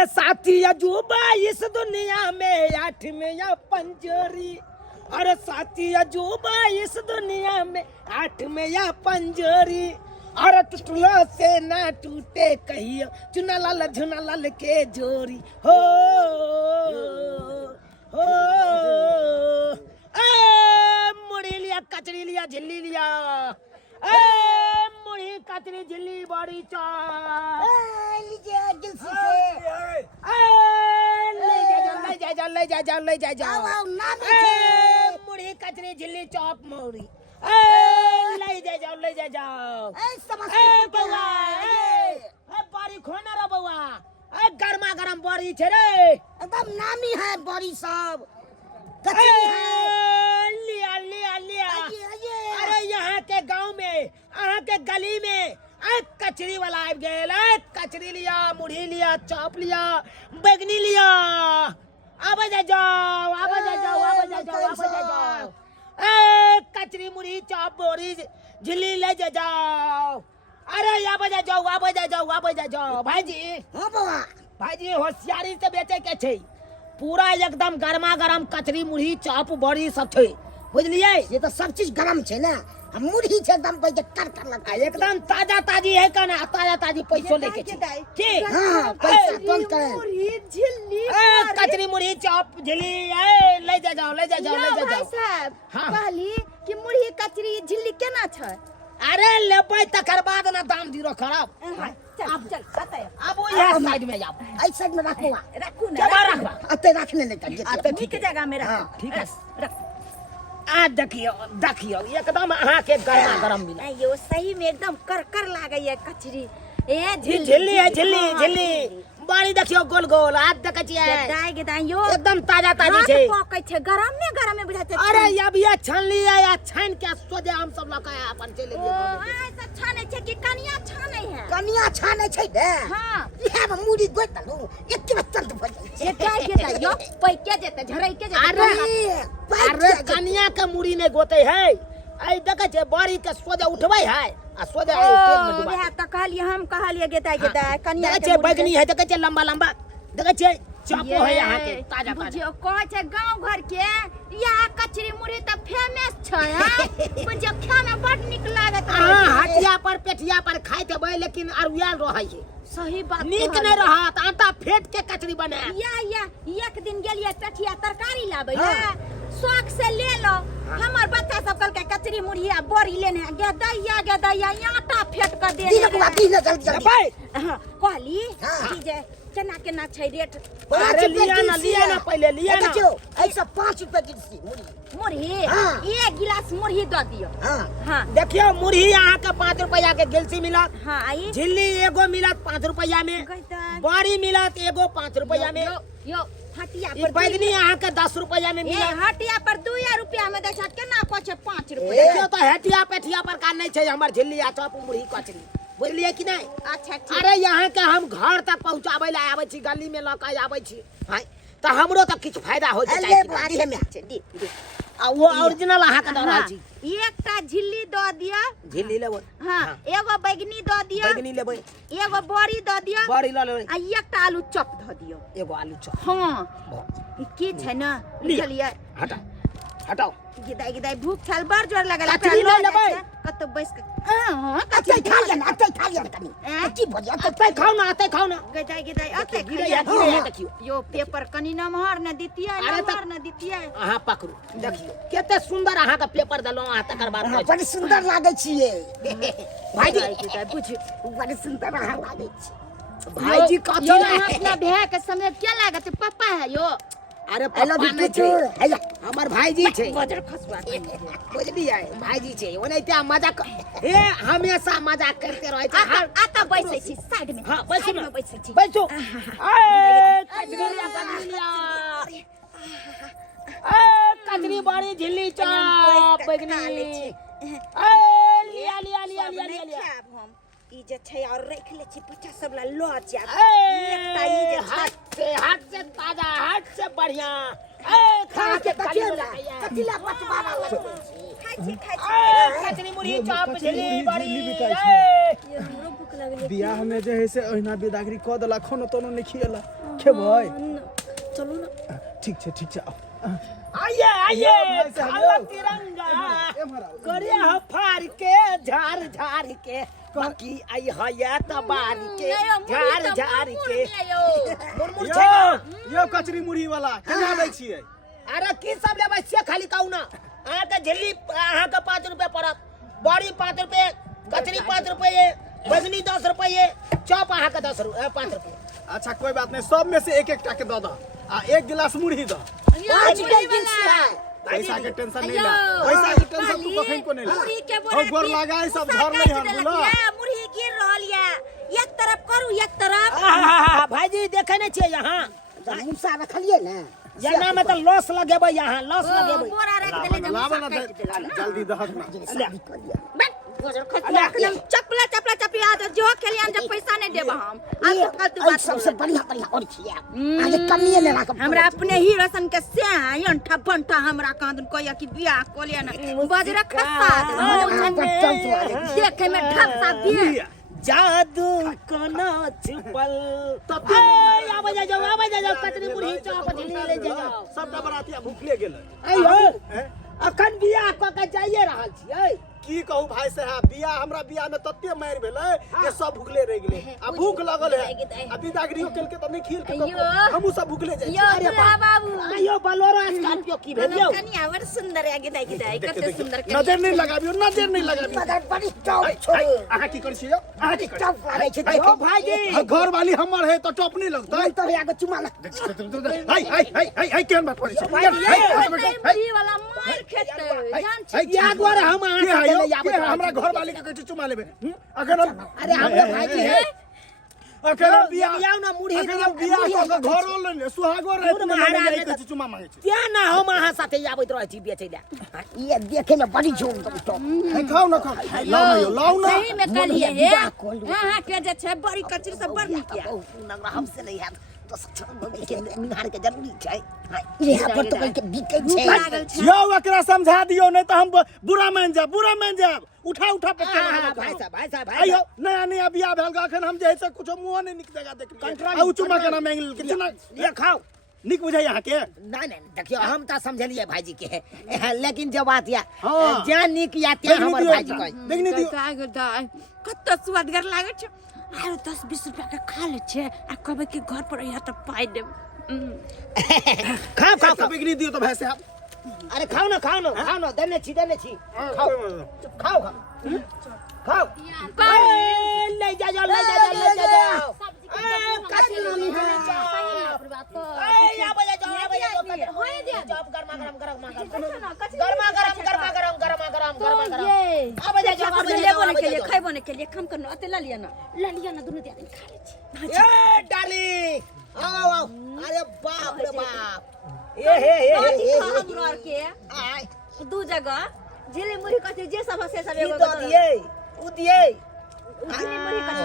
अरे साथी अजूबा इस दुनिया में आठवीं या पंजरी। अरे साथी अजूबा इस दुनिया में आठवीं या पंजरी। अरे टूटलो से ना टूटे कहियो चुना लाल के जोरी हो हो। मुड़ी लिया कचरी लिया झिल्ली लिया मुड़ी कचरी झिल्ली बड़ी चा ले जा मुड़ी कचरी झिल्ली चौप मोरी ले जाओ बड़ी खोना रो बउआ गर्मा गरम बड़ी छे रे एकदम नामी है बड़ी सब लिया लिया लिया। अरे यहाँ के गांव में यहाँ के गली में कचरी वाला आ गए कचरी लिया मुढ़ी लिया चॉप लिया बैगनी लिया अब जाओ कचरी मुढ़ी चॉप बोरी झिल्ली ले जाओ। अरे अब जाओ भाईजी। हाँ बाबा भाईजी होशियारी से बेचे के छे पूरा एकदम गर्मा गरम कचरी मुढ़ी चॉप बड़ी सब छे बुझलिए। ये तो सब चीज गरम छे ना मुढ़ी छे एकदम पैसे कर लगा एकदम ताजा ताजी है का ना ताजा ताजी पैसो लेके ठीक। हां पैसा तुम करे मुढ़ी झिल्ली कचरी मुढ़ी चॉप झिल्ली ले जाओ भाई साहब हाँ। कहली कि मुढ़ी कचरी झिल्ली केना छै। अरे लेबै तकर बाद ना दाम दिरो खराब। चल बताओ अब वो यहाँ साइड में जाओ आई साइड में रखो रखू क्या ना रखवा अते रखने ले कर आते ठीक जगह में रख ठीक है। रख आ देखियो एकदम अहाँ के गर्मा गरम मिला यो सही में एकदम कर लागे ये कचरी ए झिल्ली है झिल्ली बड़ी देखियो गोल गोल आज देखे छियै गेदाई यो एकदम ताजा ताजी छै पकै छै गरम में बुझा छै। अरे अब ये छान लिया या छान के सोजे हम सब लगा अपन चले गेल ऐसा छाने छै कि कनिया छाने है कनिया छाने छै दे हां इहे में मुढ़ी गोत दलू एक में चंद भज ये काय के यो पैके जेते झरई के जेते। अरे कनिया के मुड़ी ने गोते है आई देखे छै बड़ी के सोजे उठबै है आ सोजे तेल में डुबा वह त कहलिए हम कहलिए गेदाई कनिया देखे छै बैगनी है देखे छै लंबा लंबा देखे छै चापो है यहाँ के ताजा ताजा बुझियो कह छै गांव घर के यहाँ कचरी मुढ़ी त फेमस छै हां बुझियो खाए में बड निक लागत हां हटिया पर पेठिया पर खाइत है लेकिन अरुयाल रहै है सही बात नीक नहीं रहत आटा फेट के कचरी बने या एक दिन गेलिए पेठिया तरकारी लाबै शौक से ले लो हमर बच्चा सब कल के कचरी मुढ़िया बोरी लेने गेदैया आटा फेट कर दे जल्दी कहली कि जे चना के ना छै रेट। अरे लिया ना पहले लिया ना ऐसा 5 रुपए की मुढ़ी हाँ। एक गिलास मुढ़ी दे दियो। हां देखियो मुढ़ी यहाँ के 5 रुपया के गिलसी मिलत हां आई झिल्ली एगो मिलत 5 रुपया में बड़ी मिलत एगो 5 रुपया में यो हटिया ई पर बैगनी यहाँ के 10 रुपया में मिलत हटिया पर 2 रुपया में दे छत केना कहै 5 रुपया। देखियो तो हटिया पेठिया पर का नहीं छै हमर झिल्ली आ चॉप मुढ़ी कचरी बुझलिए कि नहीं। अच्छा ठीक। अरे यहाँ के हम घर तक पहुँचाबै ला आबै छी गली में लऽ आबै छी हां तो हमरो तक किछ फायदा हो जाय बाड़ी में दे आ वो ओरिजिनल अहाँ के दऽ रहल छी एकटा झिल्ली दऽ दिया झिल्ली लेबै हां एगो बैगनी दऽ दिया बैगनी लेबै एगो बड़ी दऽ दिया बड़ी लऽ लेबै आ एकटा आलू चॉप दऽ दियो एगो आलू चॉप हां की छै ना लिखलिए हटाओ गिदाई भूख छाल बड़ जोर लगल कचरी ले लेबै कत बैस के हां अते खा लिया कनी की भज अते खाओ ना गिदाई अते गिरैया देखियो यो पेपर कनी नमहर न दितिया नमहर न दितिया अहाँ पकड़ू देखियो केते सुंदर अहाँ के पेपर देलौ अहाँ तकर बाद बड़ी सुंदर लागे छिए भाईजी गिदाई बुझ बड़ी सुंदर अहाँ लागे छी भाईजी कथि यो अपना भैया के समय क्या लागत पापा है यो। अरे हेलो पापा बिट्टू छै हमर भाईजी छै बजर खसवा बुझलियै भाईजी छै ओनाहिते मजाक हे हमेशा मजाक करते रहै छै आता बैसै छी साइड में हां बैसू में ना बैसै छी बैसू कचरी बड़ी झिल्ली चॉप बैगनी लिया हम ई जे छै और रख ले छी बच्चा सब ला लो जा एकटा ई जे हाथ से ताजा हाथ से बढ़िया खा के कचिला पटवारा खाइ छी कचरी मुढ़ी चॉप झिल्ली बड़ी हमरो भूख लगल बियाह में जे है से ओहिना बिदागरी क देला खाना तोनो नहीं खिएला खेबै चलू ना ठीक छै आओ आइए आइए भाई साहब, काला यो। तिरंगा एम्हर आओ। करे फाड़ के झाड़ झाड़ के बाकी आई है तबार के झाड़ झाड़ के मुरमुर छै ना? यो कचरी मुड़ी वाला केना दै छियै अरे की सब लेबै से खाली कहू ना अहाँ के झिल्ली अहाँ के 5 रुपए पड़त बड़ी 5 रुपए कचरी 5 रुपए बैगनी 10 रुपए चॉप अहाँ के 5 रुपए अच्छा कोई बात नहीं सब में से एक एक टा के दो आ एक गिलास मुड़ी दो पैसा के टेंशन नहीं ला पैसा के टेंशन तू कखन को नहीं ला मुरही के और गोर लगाई सब झर नहीं हन बुला मुरही गिर रहल ये एक तरफ करू एक तरफ भाईजी देखे नहीं छियै यहाँ मुसा रखलिए ना यहाँ में तो लॉस लगेबै यहाँ लॉस लगेबै बोरा रख देले जब लावा ना काट देला ना जल्दी दहक ना एकदम चपला चपला चपिया तो जो खेलियन जब पैसा नहीं देबा हम आज तो फालतू बात सबसे बढ़िया और खिया आगे कमिए ले रखा हमरा अपने ही रसन के से अंठा बंठा हमरा कांदन कोया की बियाह को लेना बाजरा खसा देखे में ढक सा दिए जादू कोना छुपल आबे जाओ कचरी मुरही चॉप झिल्ली ले जाओ सबटा बरातिया भूखले गेल अयो अखन बियाह क के जाइए रहल छियै की कहू भाई साहब बियाह हमरा बियाह में तत्ते मार भेलै जे सब भूखले रह गेलै आ भूख लगल है आ बिदागरी केल के त नहीं खिल के हमहु सब भूखले जाय यो दुल्हा बाबू आयो बोलेरो स्कॉर्पियो की भेलियो कनिया बड़ सुंदर है गिदाई गिदाई कते सुंदर के नजर नहीं लगाबियो मगर बड़ी टॉप छोड़ो आहा की कर छियो आहा की कर टॉप लागे छै ओ भाईजी घर वाली हमर है तो टॉप नहीं लगतै तो आगे चुमा ना हाय केहन बात करै छी मुरही वाला मार खेते जान छी या द्वारा हम अहाँ के ले आबै हमरा घर वाली के कहै चुमा लेबे अगर अरे हम भाईजी अगर बियाह बियाह ना मुरही अगर बियाह क के घरो ले सुहागो रहे तो महाराज कहै चुमा मांगे छी क्या ना हम अहाँ साथे आबैत रहै छी बेचै ला ये देखे में बड़ी झोम टॉप खाओ ना खाओ लाओ ना सही में कहलिए हे हां के जे छै बड़ी कचरी सब बड़ नीक है हमसे नहीं है तो सच के निहार के जरूरी छै यहाँ पर तो कल के बिकै छै लागल छै यो एकरा समझा दियो नहीं तो हम बुरा मान जाब उठा पक्के भाई साहब आयो नया बियाह भेल का अखन हम जे है से कुछ मुंह नहीं निक जगह देख कंट्रोल आ चुमा केना मांग लेल के चुना ये खाओ निक बुझाई यहाँ के नहीं देखियो हम तो समझलिए भाईजी के लेकिन जब बात या हाँ। ज्ञान निक या त्या हमर भाईजी कह देखनी दियो कत सुअदगर लागे छै आरो 10-20 रुपया के खा ले छै आ कहबे कि घर पर या त पाई देब खाओ बिगनी दियो तो भाई साहब अरे खाओ ना देने छी खाओ ले जाओ काशी नानी है या बजा जाओ होए दे चॉप गरमा गरम अब जा जाओ लेबो ने के लिए खाइबो ने के लिए खम करनो अते ला लिया ना दुनु दे खा ले छी ए डाली आओ अरे बाप रे बाप ए हमरो आर के आय दू जगह झिल्ली मुरही कथि जे सब से सब एगो तो दिए उ दिए झिल्ली मुरही कथि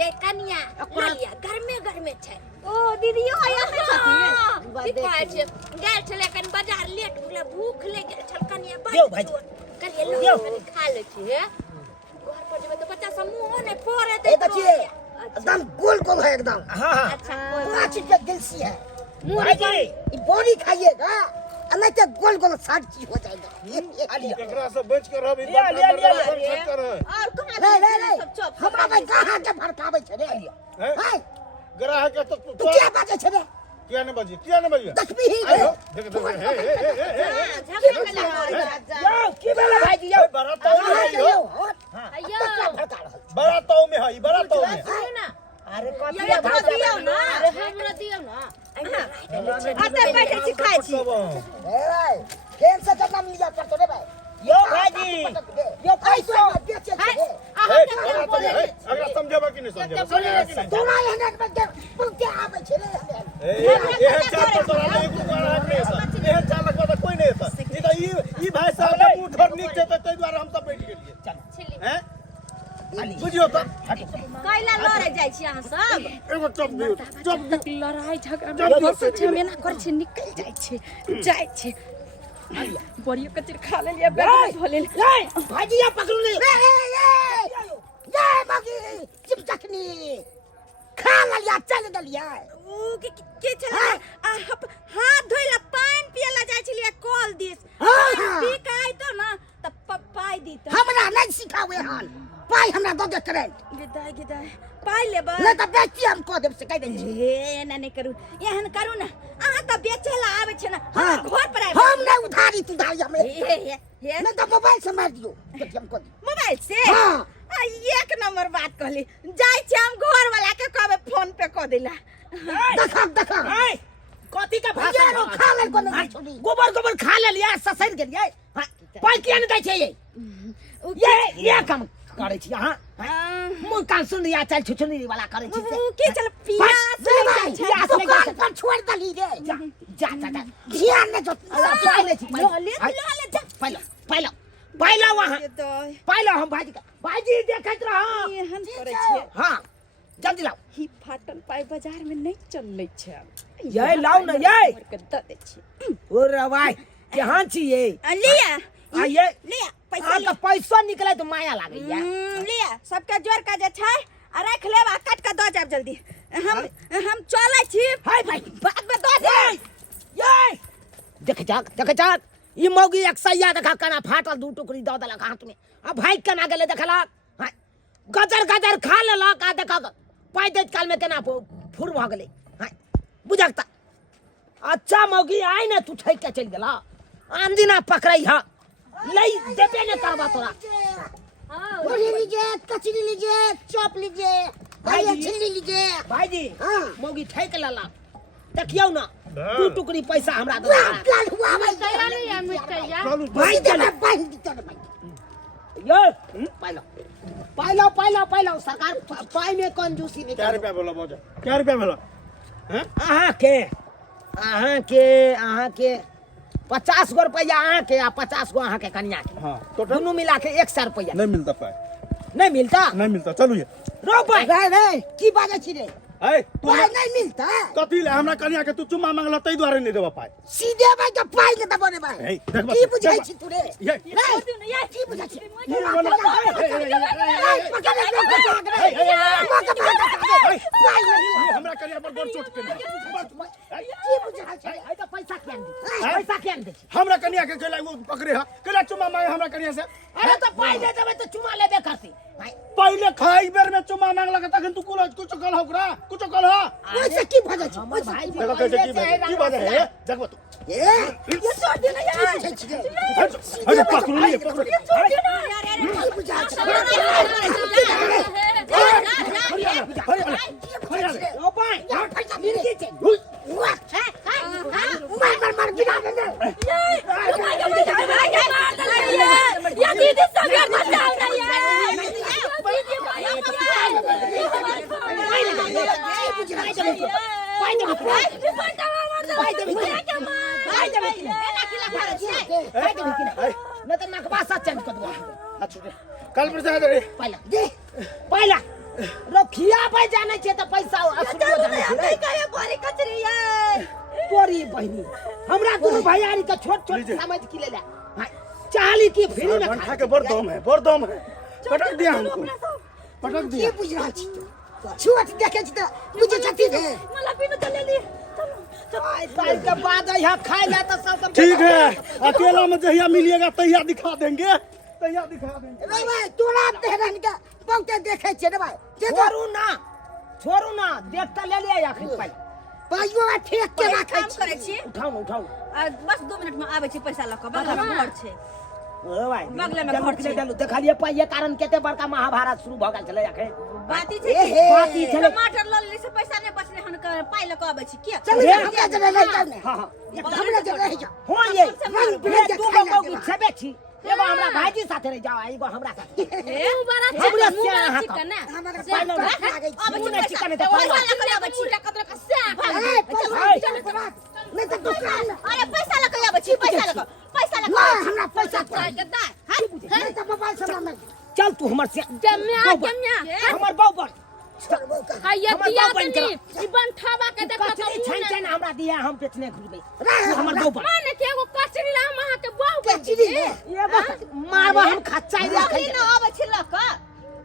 ये कनिया लिया घर में छै ओ दीदियो आया छथिन दिखाय छै गेल छले कन बाजार लेट गेले भूख लगे छल कनिया दियो भाईजी कनिया लो कनि खा ले छी घर पर जेबे तो बच्चा सब मुंह ने फोड़े ए देखिए एकदम गोल है एकदम हां अच्छा पाँच के दिलसी है भाईजी ये बॉडी खाइएगा नहीं तो गोल साठ चीज हो जाएगा एकरा से बच के रहबी लिया और कहां ले सब चॉप हमरा भाई कहां के भड़कावे छै रे हाय ग्राहक के तो तू क्या बाजे छै रे क्या ने बजिए देखबी ही रे झगड़ा में लगा यो की भेला भाईजी यो बड़ा ताऊ में है यो बड़ा ताऊ में है बड़ा ताऊ में ना अरे कथि ये तो दियो ना हमरा दियो ना आते बैठे छी खाइ छी ए भाई फेन से तो नाम लिया पड़तो रे भाई यो भाईजी यो कैसे बेचे छै रे अगर समझेबा कि नहीं समझेबा तोरा एहन में के पुते आवे छै रे ए चाल तो तोरा एगो ग्राहक नहीं है एहन चाल लगवा कोई नहीं है ई तो ई भाई साहब के मुंह धर नीक छै तै द्वारा हम सब बैठ गेलिए छिली हैं बुझियो तो कैला लड़े जाइ छी अहाँ सब एगो चप दियो लड़ाई झगड़ा में बस झमेला कर छी निकल जाइ छी बड़ियो कचर खा ले लिया बैठ भले भाईजी या पकड़ू ले नहीं मगी चिपचकनी खा लिया चल दलिया ओ के चला हाथ धोइला पानी पियला जाय छलिए कॉल दिस हाँ। पी काई तो ना त पाई दी त हमरा नहीं सिखावे हाल पाई हमरा दो दे करंट गिदाय पाई लेबा नहीं तो बेची हम को देब से कह दे ए ना नहीं करू एहन करू ना आ त बेचेला आवे छ ना हाँ। घर पर आवे हम नहीं उधारी तू धारी हमें हे नहीं तो मोबाइल से मार दियो बेची हम को दे मोबाइल से हाँ। एक नंबर बात कहली जाय छी हम घर वाला के कहबे फोन पे क देला देखा ए, कथी का भाषा यारो खा ले को नहीं छोड़ी गोबर खा ले लिया ससैर गेलियै पाई किया नहीं दै छै ये काम करै छी अहाँ मुंह कान सुन रिया चल छुछुनी वाला करै छी से के चल पियास भाई दुकान पर छोड़ दली रे जा ध्यान ने जो पाई ले छी ले जा पाइला वहाँ पाइला हम भाजी देखत रह एहन करे छै हाँ जल्दी लाओ ही फाटल पाई बाजार में नहीं चलै छै ये लाओ ना ये के द दे छी ओरे भाई केहन छी ये लिया आ ये लिया पैसा आ लिया तो पैसा निकले तो माया लागे या लिया सबके जोर का जे छै आ रख लेब आ काट के द जाब जल्दी हम चलै छी हाय भाई बाद में द दे ये देख जा ई मौगी एक सैया देखा कना फाटल दू टुकड़ी द देलक हाथ में अब भाई केना गेले देखला हाय गजर खा लेलक आ देखा पाई दैत काल में केना फुर भ गेलै हाय बुझकता अच्छा मौगी आइ ने तू ठैक के चल गेला आंदिना पकड़ई हा लई देबे ने करबा तोरा पूरी लीजिए कचरी लीजिए चॉप लीजिए भाई छिल्ली लीजिए भाईजी हाँ। मौगी ठैक लेला देखियौ ना दू टुकड़ी पैसा हमरा दे लाल हुआ भाई तैयार नहीं है मिठाइया भाई चल भाई चल भाई ये पाइलो सरकार पाई में कंजूसी नहीं क्या रुपया बोला बोझा क्या रुपया बोला हैं अहाँ के 50 गो रुपया अहाँ के आ 50 गो अहाँ के कन्या के हाँ तो दोनों मिला के 100 रुपया नहीं मिलता पाए नहीं मिलता चलो ये रो भाई रे की बाजे छी रे ए तू पाई नहीं मिलता कथी ले हमरा कन्या के तू चुम्मा मांगला तै द्वारे नहीं देबा पाए सीधे भाई के पाई के दबने भाई ए देख की बुझाई छी तू रे ये नहीं की बुझाई छी ये बोला हमरा कन्या पर गोर चोट के की बुझाई छी आई तो पैसा केन दे हमरा कन्या के केला वो पकड़े हा केला चुम्मा मांगे हमरा कन्या से अरे तो पाई दे देबे तो चुमा लेबे करती पहले खाई बेर में चुम्मा मांगला के तखन तू कुछ कल होकरा कुछ कल हो वैसे की भजा छी हमर भाई देखो कैसे की बात है देखो तू ये छोड़ दे ना यार अरे पकड़ लिए पकड़ की बुझाई छी ओ भाई पैसा मिल के मार गिरा दे या दीदी सगर बचाओ ना यार कल पर जा रे पहला रखिया भाई जाने छे तो पैसा असुलियो जाने छे करे बोरी कचरी है तोरी बहनी हमरा दुनु भैयारी के छोट समझ के लेला चाली की फ्री में खा के बड़ दम है पटक दिया हमको पटक की दिया बुझा छी छोट देखे छी त बुझे छती रे मला पीनो चले ली साल के बाद यहाँ खाए ला तो सब ठीक है अकेला में जहिया मिलिएगा तहिया दिखा देंगे रे भाई तोरा तेहरन के बहुते देखे छी रे भाई छोड़ू ना देखता ले लिया या फिर पाई भाइयो ठेक के राखे काम करे छी उठाओ बस 2 मिनट में आवे छी पैसा ल के बगल में घर छै ओ भाई बगले में घर छै देखलिए पाइए कारण केते बड़का महाभारत शुरू भ गेल छले आखे बाती छै बाती छले टमाटर ल लेली से पैसा नहीं बचले हन पाई ल के आवे छी के चल हमरा जगह नहीं जाने हां हमरा जगह रह जा हो ये रंग भेज तू के को छबे छी एगो हमरा भाईजी साथे रह जाओ एगो हमरा साथे ए बड़ा हमरा मुंह से में अहाँ चिकन ना हमरा पाइलो ना लागे छी आवे छी मुंह में चिकन है तो पैसा ल के आवे छी कतरा का से ए पैसा नहीं तो दुकान अरे पैसा ल के आवे छी पैसा ल के ना हमरा पैसा चाय के दा नहीं तो मोबाइल से ना चल तू हमर से जम्या हमर बाऊ बन हैया हमर दिया बाऊ बन तनी ई बनठावा के देख कचरी छन हमरा दिया हम बेचने घुरबे रे हमर बाऊ बन माने के एगो कचरी ला वहां के बाऊ कचरी रे ये मारबा हम खच्चा लकड़ी ना आवे छी ल के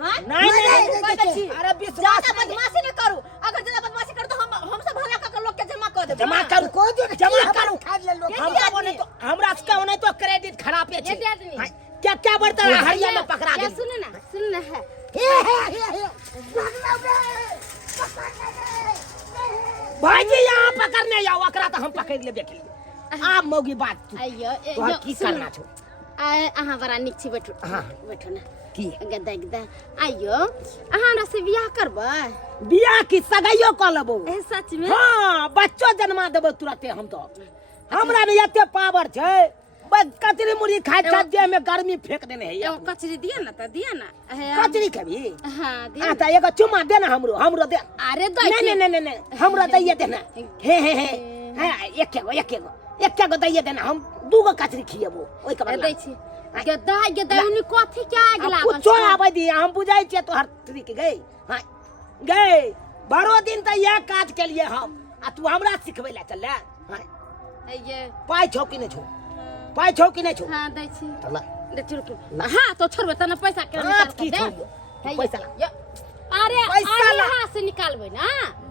हां नहीं नहीं नहीं, नहीं अरे विश्वास ज्यादा बदमाशी नहीं करू अगर ज्यादा बदमाशी कर तो हम सब भला का लोग के जमा कर दे जमा करू कोई दिन जमा करू खा ले लोग हमरा को नहीं तो हमरा से का नहीं तो क्रेडिट खराब है ये दे आदमी। हाँ, क्या क्या बढ़ता है हरिया में पकड़ा क्या दे सुन ना है भाईजी यहाँ पकड़ने जाओ अकरा तो हम पकड़ ले बैठ लिए आप मौगी बात तू अयो तो की करना छो अहाँ बड़ा नीक छी बैठो हाँ। बैठो ना की गदा गदा आयो अहाँ हमरा से बियाह करबै बियाह की सगाइयो कर लेबो ए सच में हाँ बच्चो जन्मा देबो तुरंते हम तो हमरा में एते पावर छै बस कचरी मुड़ी खाइ खा दे में गर्मी फेंक देने है एगो कचरी दिया ना त दिया ना कचरी खबी हां दिया आ त एगो चुमा दे ना हमरो दे अरे दई नहीं नहीं नहीं नहीं हमरो दैये देना हे एक एगो दैये देना हम दूगो कचरी खियेबो ओइ के बाद दै छी गदा गदा उनी कथि के आग लागल कुछो आबै दी हम बुझाइ छियै तो हर तरीके गई हां गई बड़ो दिन त यह काज के लिए हम आ तू हमरा सिखबै ला चल हां ये पाई छौ कि नहीं छौ पाई छौ कि नहीं छौ हां दै छी चला दे चुरुक हां तो छोड़बे त न पैसा के हाथ निकाल की के छोड़ियो दे पैसा ला अरे पैसा अरे ला। हां से निकालबे ना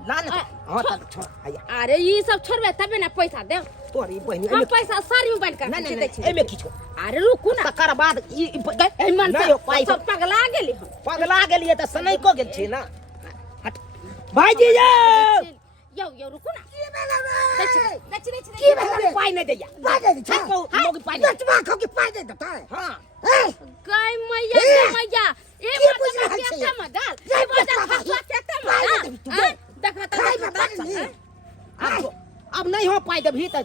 ला ना हां तक छोड़ आया अरे ई सब छोड़बे तबे ना पैसा दे तोरी बहनी हम पैसा सारी में बांध कर नहीं दे नहीं छी एमे की छौ अरे रुकू ना तकर बाद ई ए मन नहीं से हो पाई सब पगला गेली हम पगला गेलिए त सनै को गेल छी ना हट भाईजी यो रुकू ना दे छी की भेलै पाई नहीं दैया पाई दे छा मोगी पाई नहीं बचवा खो के पाई दे देता है हां गाय मैया ए, मैया ए की बात बुझ में रहल क्या छै? मत डाल ये ए बात बात में है। क्या पाई मत दे तू डाल दे। देखा खाई तो में पाई दे अब नहीं हो पाई देबही त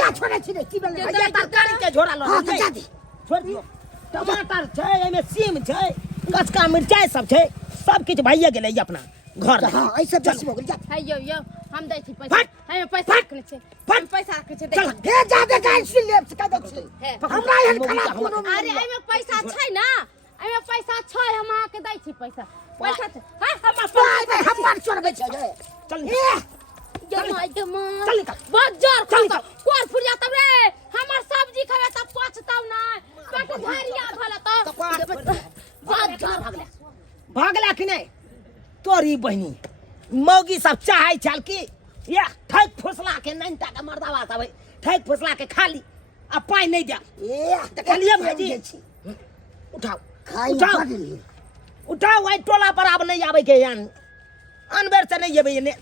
या छोड़े छी रे की भेलै भैया तरकारी के झोरा लो हां तो जा दी छोड़ दियो टमाटर छै एमे सीम छै कचका मिर्चाई सब छै सब किछ भइए गेलै अपना घर में। हां ऐसे बस हो गेल जा है यो हम दै छी पैसा फट, है पैसा रखने छै हम पैसा रखने छै चल हे जा दे गाय से ले का दे छी है। हमरा एहन खराब कोनो अरे एमे पैसा छै ना एमे पैसा छै हम अहाँ के दै छी पैसा पैसा छै हां हमर पाई दे हमर छोड़बे छै रे चल जमा चल निकल। बजार चल खा निकल। कोर फुरिया तब रे हमर सब्जी खावे त पचतौ ना पेट धरिया भला त बजार भागला कि नहीं तोरी बहनी मौगी सब चाहे चल की या ठैक फुसला के नैनता के मर्दावा सब ठैक फुसला के खाली आ पाई नहीं दे ए देखलिए भाईजी उठाओ खाई उठाओ बगली उठाओ वाई टोला पर अब नहीं आवे के यान अनबेर से नहीं जेबे ने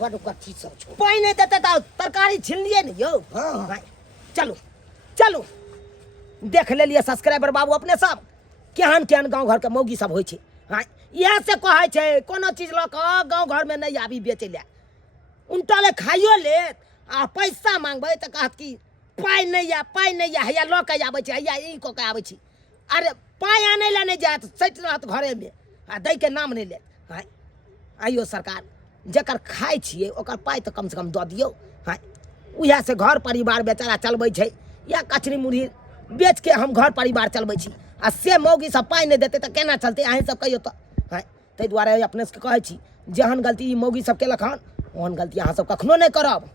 बड़ कथी सब छो पाई नहीं देते तो तरकारी छीन लिए नहीं यो हाँ। भाई, चलो चलो देख ले लिए सब्सक्राइबर बाबू अपने सब केहन केहन गांव घर के मौगी सब होय छै हां इएह से कहै छै कोनो चीज ल के गांव घर में नहीं आबी बेचे ले उनटा ले खाइयो ले आ पैसा मांगबै त कहत की पाई नहीं या हैया ल के आबै छै हैया ई को के आबै छी अरे पाई आने ले नहीं जात सैट रहत घरे में आ दै के नाम नहीं ले हां आइयो सरकार जकर खाइ छियै ओकर पाई तो कम से कम दऽ दियौ हां उएह से घर परिवार बेचारा चलबै छै या कचरी मुरही बेच के हम घर परिवार चलबै छी आ से मौगी सब पाई नहीं देते तऽ केना चलते अहीं सब कहियो तऽ हां ताहि दुआरे अपने से कहै छी जेहन गलती ई मौगी सब केलक हन ओहन गलती अहाँ सब कखनो नहीं करब।